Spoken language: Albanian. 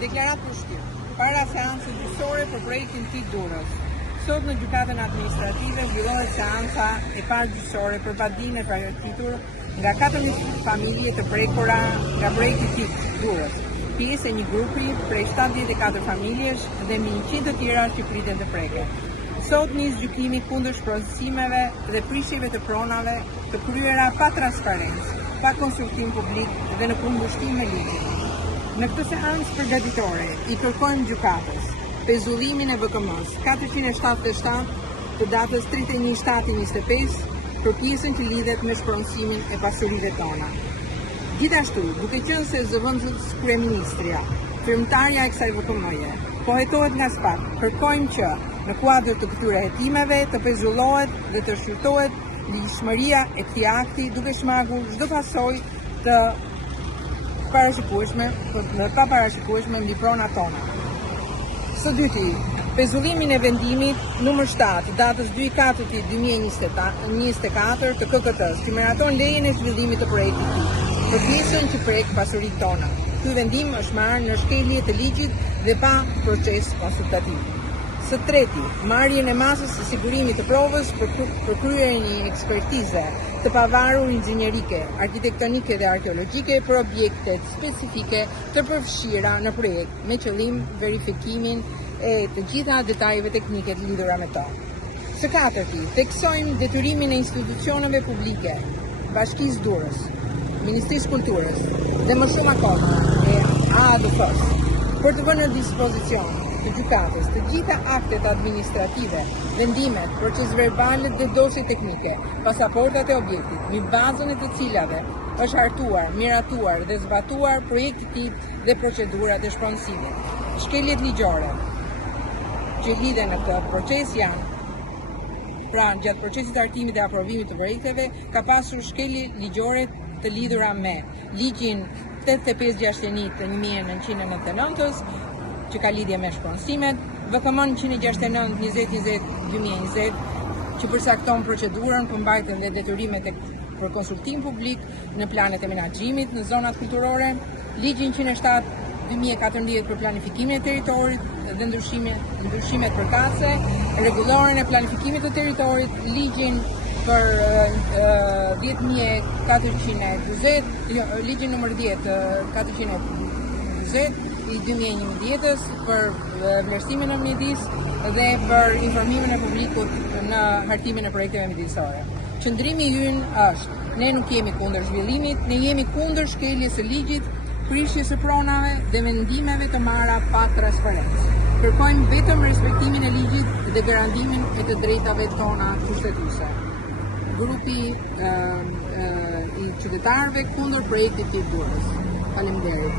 Deklarat për shtyp. Para seancës gjyqësore për projektin TIC Durrës. Sot në gjykatën administrative zhvillohet seanca e parë gjyqësore për padinë e përgatitur nga 14 familje të prekura nga projekti TIC Durrës, pjesë e një grupi prej 74 familjesh dhe mbi 100 të tjera që priten të preken. Sot nis gjykimi kundër shpronësimeve dhe prishjeve të pronave të kryera pa transparencë, pa konsultim publik dhe në kundërshtim me ligjin. Në këtë seancë përgatitore i kërkojmë gjykatës pezullimin e VKM-s 477 të datës 31/7/25 për pjesën që lidhet me shpronësimin e pasurive tona. Gjithashtu, duke qenë se zëvendës kryeministria, firmtarja e kësaj VKM-je, po hetohet nga SPAK, kërkojmë që në kuadër të këtyre hetimeve të pezullohet dhe të shqyrtohet ligjshmëria e këtij akti duke shmagur çdo pasojë të paparashikueshme mbi pronat tona. Së dyti, pezullimin e vendimit numër 7, datës 2/4/2024 të KKT-s, që miraton lejen e zhvillimit të projektit TIC, për pjesën që prek pasuritë tona. Ky vendim është marrë në shkelje të ligjit dhe pa proces konsultativ. Së treti, marrjen e masës së sigurimit të provës për kryerjen e një ekspertize të pavarur inxhinierike, arkitektonike dhe arkeologjike për objektet specifike të përfshira në projekt me qëllim verifikimin e të gjitha detajeve teknike të lidhura me to. Së katërti, theksojmë detyrimin e institucioneve publike, Bashkisë Durrës, Ministrisë Kulturës dhe më shumë akoma e AADF-s për të vënë në dispozicion të gjykatës të gjitha aktet administrative, vendimet, procesverbalet dhe dosje teknike, pasaportat e objektit, mbi bazën e të cilave është hartuar, miratuar dhe zbatuar projekti TIC dhe procedurat e shpronësimit. Shkeljet ligjore që lidhen në këtë proces janë: pra, gjatë procesit të hartimit dhe aprovimit të projekteve ka pasur shkelje ligjore të lidhura me ligjin 8561 të 1999-s, që ka lidhje me shpronësimet, VKM 169/2020 që përcakton procedurën, përmbajtjen dhe detyrimet për konsultim publik në planet e menaxhimit në zonat kulturore, ligjin 107/2014 për planifikimin e territorit dhe ndryshimet përkatëse, rregulloren e planifikimit të territorit, ligjin për 10.440, ligjin numër 10/440 i 2011-s për vlerësimin e mjedis dhe për informimin e publikut në hartimin e projekteve mjedisore. Qëndrimi ynë është: ne nuk jemi kundër zhvillimit, ne jemi kundër shkeljes së ligjit, prishjes së pronave dhe vendimeve të marra pa transparencë. Kërkojmë vetëm respektimin e ligjit dhe garantimin e të drejtave tona kushtetuese. Grupi i qytetarëve kundër projektit TIC Durrës. Faleminderit.